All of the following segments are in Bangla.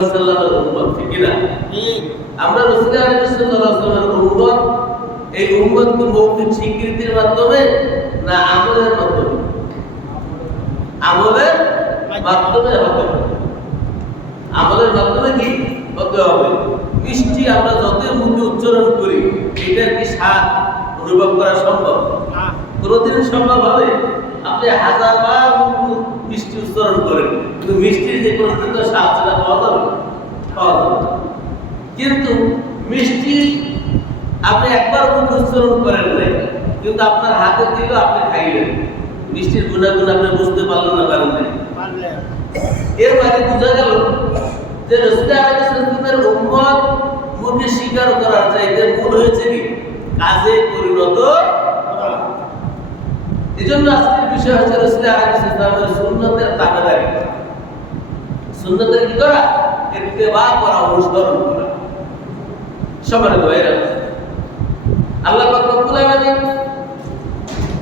সাল্লাল্লাহু উম্মত ঠিক না? আমরা রাসূল সাল্লাল্লাহু আলাইহি ওয়াসাল্লামের উম্মত। এই উম্মতকে মৌখিক স্বীকৃতির মাধ্যমে না আমলের মাধ্যমে? আমলের মাধ্যমে হতে হবে। আমলের মাধ্যমে কি হতে হবে? মিষ্টি আমরা যতই মুখে উচ্চারণ করি, এটার কি স্বাদ অনুভব করা সম্ভব? কোনদিন সম্ভব হবে? আপনি হাজারবার মিষ্টি উচ্চারণ করেন, কিন্তু মিষ্টির যে কোনো স্বাদ সেটা পাওয়া যাবে? পাওয়া যাবে। কিন্তু মিষ্টি আপনি একবার মুখে উচ্চারণ করেন নাই, কিন্তু আপনার হাতে দিলেও আপনি খাইলেন, মিষ্টির গুণাগুণ আপনি বুঝতে পারলেন না, পারেন নাই। এর মানে বোঝা গেল যে রাসূল আলাইহিস সালামের উম্মত মুখে স্বীকার করার চাইতে মূল হয়েছে কি কাজে পরিণত করা। এজন্য আজকের বিষয় হচ্ছে রাসূল আলাইহিস সালামের সুন্নতের তাবেদারি করা। সুন্নতের কি করা? ইত্তেবা করা, অনুসরণ করা। সম্মানিত ভাইরা, আল্লাহ পাক রব্বুল আলামিন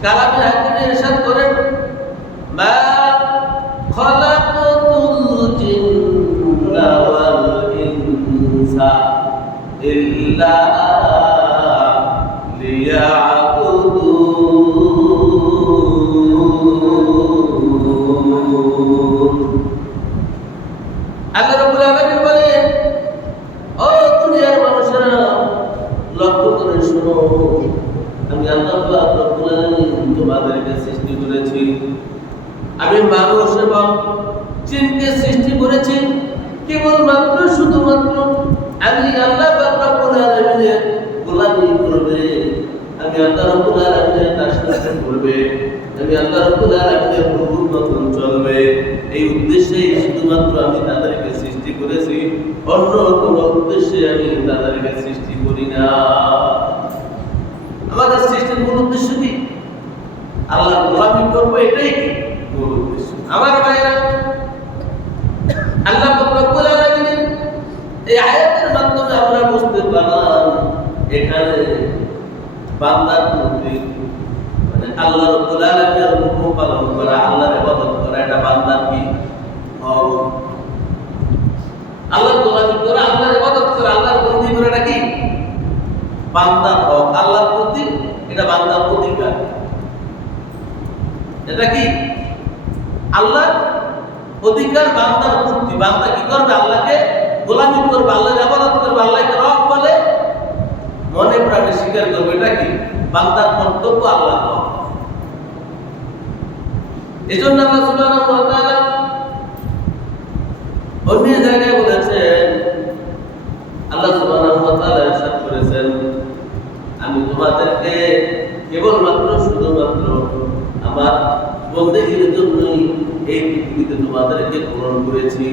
কালামে হাকিমে ইরশাদ করেন, মা খালাকাতুল জিন্না ওয়াল ইনসা ইল্লা লিয়াবুদুন। আল্লাহ রাব্বুল আলামিন বলেন, ও দুনিয়ার মানুষেরা লক্ষ্য করে শোনো, আমি আল্লাহ পাক রব্বুল আলামিন তোমাদেরকে সৃষ্টি করেছি। আমি মানুষ এবং জিনকে সৃষ্টি করেছি কেবলমাত্র শুধুমাত্র আমি আল্লাহ পাক রব্বুল আলামিনের গোলামি করবে, আমি আল্লাহ রব্বুল আলামিনের দাসত্ব করবে, আমি আল্লাহ রব্বুল আলামিনের হুকুম মতন চলবে। এই উদ্দেশ্যেই শুধুমাত্র আমি তাদেরকে সৃষ্টি করেছি, অন্য কোনো উদ্দেশ্যে আমি তাদেরকে সৃষ্টি করি না। আমাদের সৃষ্টির মূল উদ্দেশ্য কি? আল্লাহর গোলামি করবো, এটাই কি মূল উদ্দেশ্য। আমার ভাইরা, আল্লাহ রব্বুল আলামিন এই আয়াতের মাধ্যমে আমরা বুঝতে পারলাম এখানে বান্দার প্রতি মানে আল্লাহ রব্বুল আলামিনের হুকুম পালন করা, আল্লাহর ইবাদত করা, এটা বান্দার কি হক। আল্লাহর গোলামি করা, আল্লাহর ইবাদত করা, আল্লাহর বন্দী করা, এটা কি বান্দার হক। আল্লাহর প্রতি এটা বান্দার অধিকার। এটা কি আল্লাহর অধিকার, বান্দার প্রতি। বান্দা কি করবে? আল্লাহকে গোলামি করবে, আল্লাহর ইবাদত করবে, আল্লাহকে রব বলে মনে প্রাণে স্বীকার করবে। এটা কি বান্দার কর্তব্য, আল্লাহর হক। এজন্য আল্লাহ সুবহানাহু ওয়া তাআলা অন্য জায়গায় বলেছেন, আল্লাহ সুবহানাহু ওয়া তাআলা ইরশাদ করেছেন, আমি তোমাদেরকে কেবলমাত্র শুধুমাত্র আমার বন্দেগীর জন্যই এই পৃথিবীতে তোমাদেরকে প্রেরণ করেছি।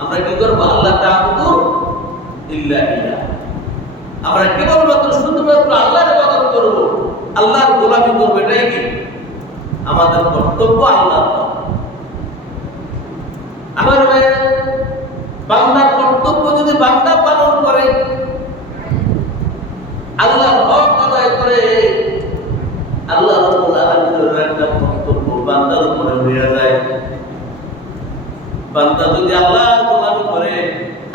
আমরা কি করবো? আল্লাহ তাআবুদু ইল্লা ইল্লাহ। আমরা কেবলমাত্র শুধুমাত্র আল্লাহর ইবাদত করব, আল্লাহর গোলামি করব, এটাই কি আমাদের কর্তব্য, আল্লাহর হক। আমার ভাইরা, বান্দার কর্তব্য যদি বান্দা পালন করে, আল্লাহর হক আদায় করে, আল্লাহ রাব্বুল আলামিনের একটা কর্তব্য বান্দার উপরে হয়ে যায়। বান্দা যদি আল্লাহর গোলামি করে,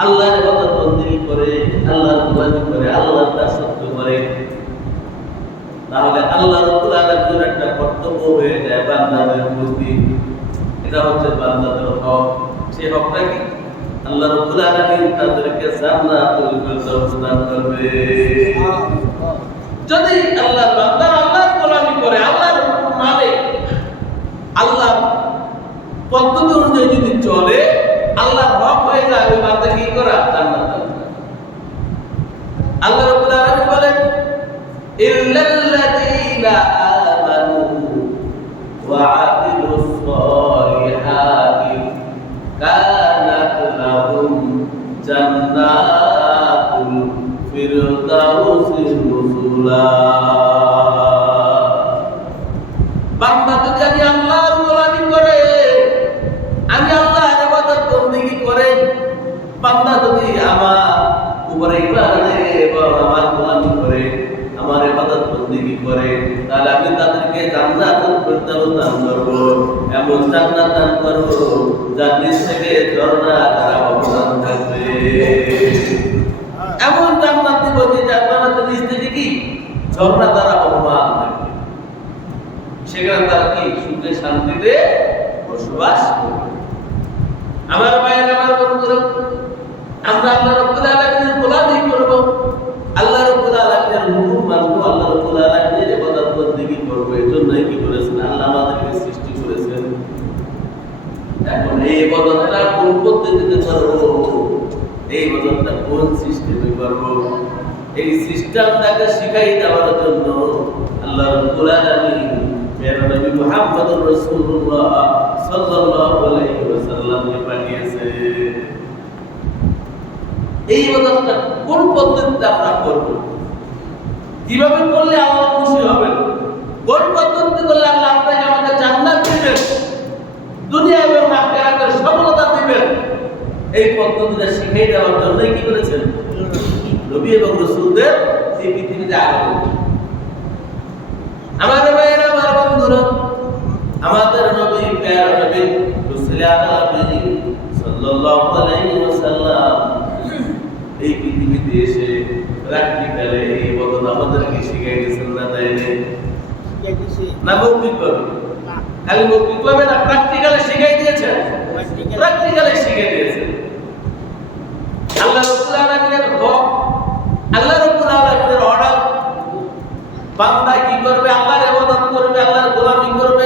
আল্লাহর ইবাদত বندگی করে, আল্লাহর গোলামি করে, আল্লাহর দাসত্ব করে, তাহলে আল্লাহ রাব্বুল আলামিনের একটা কর্তব্য হয়ে যায় বান্দাদের প্রতি। এটা হচ্ছে বান্দাদের হক। সেই হকটা কি? আল্লাহ রাব্বুল আলামিন তাদেরকে জান্নাতুল ফিরদাউস দান করবে। যদি আল্লাহর বান্দা আল্লাহর গোলামি করে, আল্লাহর হুকুম মানে, আল্লাহ পদ্ধতি অনুযায়ী যদি চলে, আল্লাহর হক হয়ে যায়, ওই বান্দা কি করা? জান্নাত পাবে। আল্লাহ রাব্বুল আলামিন বলেন, ইল্লাল্লাযীনা আমানু ওয়া আমিলুস সলিহাতি কানাত লাহুম জান্নাতুল ফিরদাউসি নুজুলা। বান্দা যদি আমি আল্লাহর গোলামি করে, আমি আল্লাহর ইবাদত বندگی করে, বান্দা যদি আমার উপরে ঈমান আনে এবং আমার গোলামি করে, আমার ইবাদত বন্দেগী করে, তাহলে আমি তাদেরকে জান্নাতুল ফিরদাউস দান করব, এমন জান্নাত দান করব যার নিচ থেকে ঝর্ণা ধারা অবদান থাকবে। এমন জান্নাত দিব যে জান্নাতের নিচ থেকে কি ঝর্ণা ধারা অবদান থাকবে, সেখানে তারা কি সুখে শান্তিতে বসবাস করবে। আমার ভাইয়েরা, আমার বন্ধুরা, আমরা আল্লাহ রাব্বুল আলামিনের গোলামি করব, আল্লাহ রাব্বুল আলামিনের হুকুম মানব, আল্লাহ রাব্বুল আলামিনের ইবাদত বন্দেগী করব। এজন্যই কি করেছেন? আল্লাহ আমাদেরকে সৃষ্টি করেছেন। এখন এই ইবাদতটা কোন পদ্ধতিতে করব, এই ইবাদতটা কোন সিস্টেমে করব, এই সিস্টেমটাকে শিখাই দেওয়ার জন্য আল্লাহ রাব্বুল আলামিন প্রিয় নবী মুহাম্মদুর রাসূলুল্লাহ সাল্লাল্লাহু আলাইহি ওয়াসাল্লামকে পাঠিয়েছে। এই ইবাদতটা কোন পদ্ধতিতে আমরা করব, কিভাবে করলে আল্লাহ খুশি হবেন, কোন পদ্ধতিতে করলে আল্লাহ আপনাকে আমাদের জান্নাত দিবেন, দুনিয়া এবং আখিরাতের সফলতা দিবেন, এই পদ্ধতিটা শিখিয়ে দেওয়ার জন্যই কি করেছেন? নবী এবং রাসূলদের এই পৃথিবীতে আগমন। আমার ভাইয়েরা, আমার বন্ধুরা, আমাদের নবী প্যারা নবী রাসূল আলামিন সাল্লাল্লাহু আলাইহি ওয়াসাল্লাম এই পৃথিবীতে এসে প্র্যাকটিক্যালি এই ইবাদত আমাদেরকে শিখিয়ে দিয়েছেন না? তাই না মৌখিকভাবে? খালি মৌখিকভাবে না, প্র্যাকটিক্যালি শিখিয়ে দিয়েছেন। প্র্যাকটিক্যালি শিখিয়ে দিয়েছেন। আল্লাহ রাব্বুল আলামিনের হক, আল্লাহ রাব্বুল আলামিনের অর্ডার, বান্দা কি করবে? আল্লাহর ইবাদত করবে, আল্লাহর গোলামি করবে,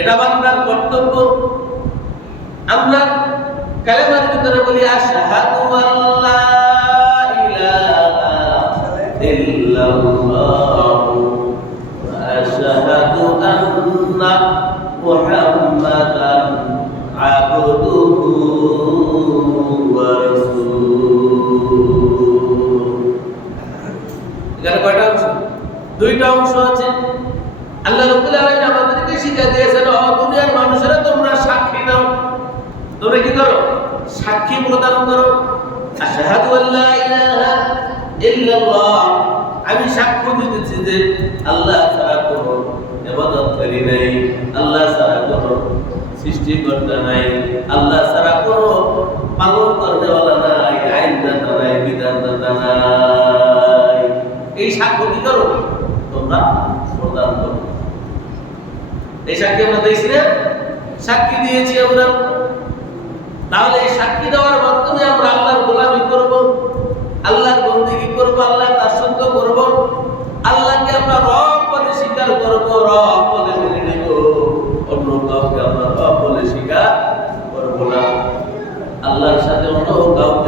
এটা বান্দার কর্তব্য। আমরা কালেমার ভিতরে বলি আশহাদু আল্লা ইলাহা ইল্লাল্লাহু ওয়া আশহাদু আন্না মুহাম্মাদান আবদুহু ওয়া রাসূলুহু। এখানে কয়টা অংশ? দুইটা অংশ আছে। আল্লাহ রাব্বুল আলামিন আমাদেরকে শিক্ষা দিয়েছেন, ও দুনিয়ার মানুষেরা তোমরা সাক্ষী দাও। তোমরা কি করো? সাক্ষী প্রদান করো। আশহাদু আল্লা ইলাহা ইল্লাল্লাহ, আমি সাক্ষ্য দিতেছি যে আল্লাহ ছাড়া কোনো ইবাদতকারী নাই, আল্লাহ ছাড়া কোনো সৃষ্টিকর্তা নাই, আল্লাহ ছাড়া কোনো পালন করনেওয়ালা নাই, আইনদাতা নাই, বিধানদাতা নাই। এই সাক্ষ্য কি করো? তোমরা প্রদান করো। এই সাক্ষী আমরা দিয়েছি না? সাক্ষী দিয়েছি আমরা। তাহলে এই সাক্ষী দেওয়ার মাধ্যমে আমরা আল্লাহর গোলামি করব, আল্লাহর বন্দেগী করব, আল্লাহর দাসত্ব করব, আল্লাহকে আমরা রব বলে স্বীকার করব, রব বলে মেনে নেব, অন্য কাউকে আমরা রব বলে স্বীকার করব না। আল্লাহর সাথে অন্য কাউকে